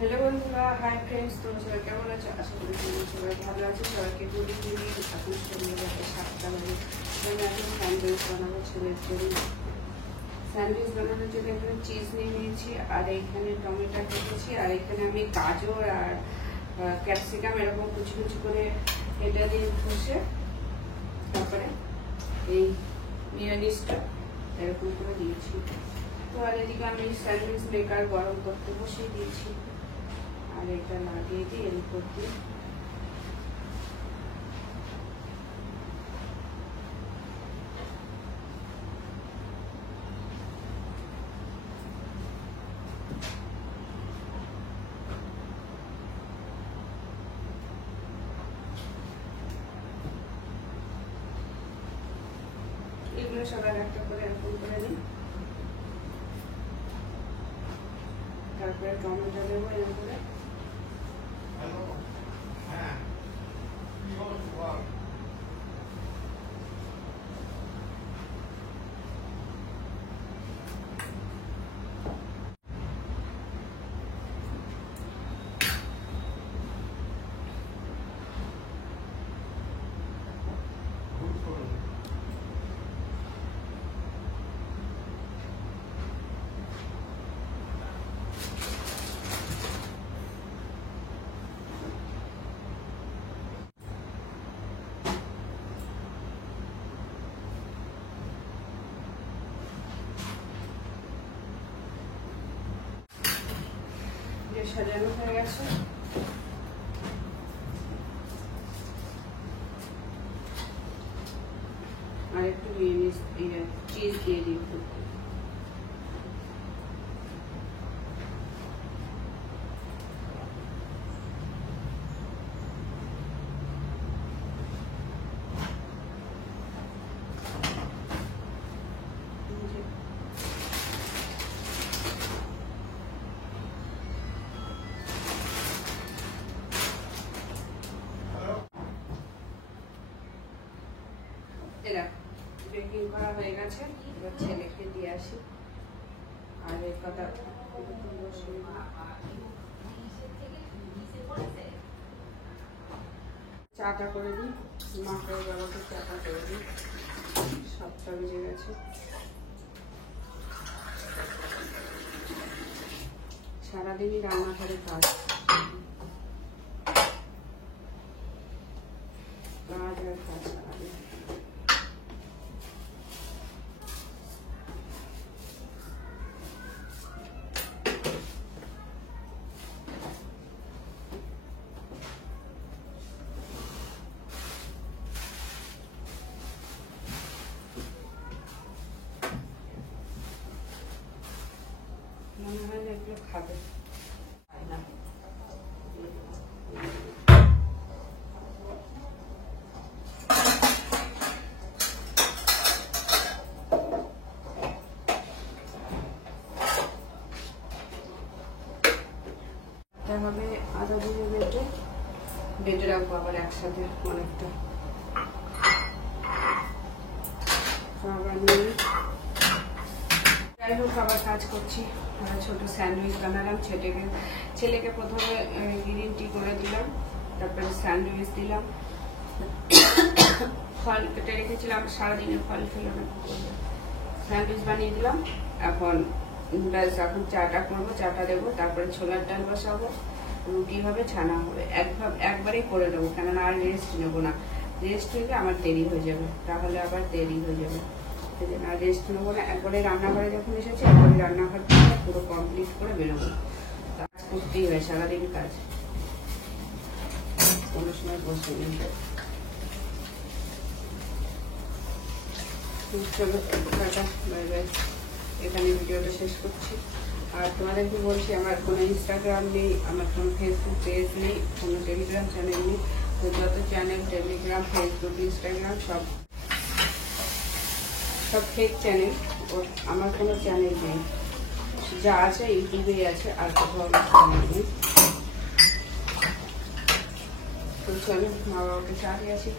Hello বন্ধুরা, hi friends, তোমরা সবাই কেমন আছো? আশা করি তোমরা সবাই ভালো আছো। সবাইকে গুড ইভিনিং। এখন সন্ধ্যাবেলা 7টা বাজে। আমি এখন স্যান্ডউইচ বানাবো ছেলের জন্য। স্যান্ডউইচ বানানোর জন্য এখানে চিজ নিয়ে নিয়েছি, আর এইখানে টমেটো কেটেছি, আর এখানে আমি গাজর আর ক্যাপসিকাম এরকম কুচি কুচি করে এটা দিয়ে ঘষে তারপরে এই মিয়োনিজটা এরকম করে দিয়েছি। তো আর এদিকে আমি স্যান্ডউইচ মেকার গরম করতে বসিয়ে দিয়েছি, আর এটা লাগিয়ে দিই এর উপর দিয়ে। এগুলো সবার একটা করে এরকম করে দিই। তারপরে টমেটো দেবো এর উপরে। সাজানো হয়ে গেছে। আর একটু চিজ দিয়ে দিই। বেকিং করা হয়ে গেছে, এবার ছেলেকে দিয়ে আসি। আর এই কথা চাটা করে দিই, মাকে বাবাকে চাটা করে দিই। 7টা বেজে গেছে। সারাদিনই রান্নাঘরে কাজ আর কাজ সারাদিন। মনে হয় না এগুলো খাবে না। হবে আদা দিয়ে বেটে রাখবো আবার একসাথে অনেকটা। আবার নিয়ে যাই হোক আবার কাজ করছি। ছোট স্যান্ডউইচ বানালাম। ছেলেকে প্রথমে গ্রিন টি করে দিলাম, তারপরে স্যান্ডউইচ দিলাম। ফল কেটে রেখেছিলাম, সারাদিনে ফল খেলো না, স্যান্ডউইচ বানিয়ে দিলাম। এখন চাটা করবো, চাটা দেবো, তারপরে ছোলার ডাল বসাবো, রুটি হবে, ছানা হবে। একবারেই করে দেবো, কেননা আর রেস্ট নেবো না। রেস্ট নিলে আমার দেরি হয়ে যাবে, তাহলে আবার দেরি হয়ে যাবে। আর রেস্ট নেবো না, একবারে রান্নাঘরে যখন এসেছি একবারে রান্নাঘর থেকে পুরো কমপ্লিট করে বেরোবো। কাজ করতেই হয়, সারাদিন কাজ, কোনো সময় বসে নেই। চলো টাটা, বাই বাই। এখানে ভিডিওটা শেষ করছি। আর তোমাদেরকে বলছি, আমার কোনো ইনস্টাগ্রাম নেই, আমার কোনো ফেসবুক পেজ নেই, কোনো টেলিগ্রাম চ্যানেল নেই। তো যত চ্যানেল, টেলিগ্রাম, ফেসবুক, ইনস্টাগ্রাম সব ফেক চ্যানেল। আমার কোনো চ্যানেল নেই, যা আছে ইউটিউবেই আছে, আর কোথাও চ্যানেল নেই। তো চলো মা বাবাকে চা দিয়ে আসি।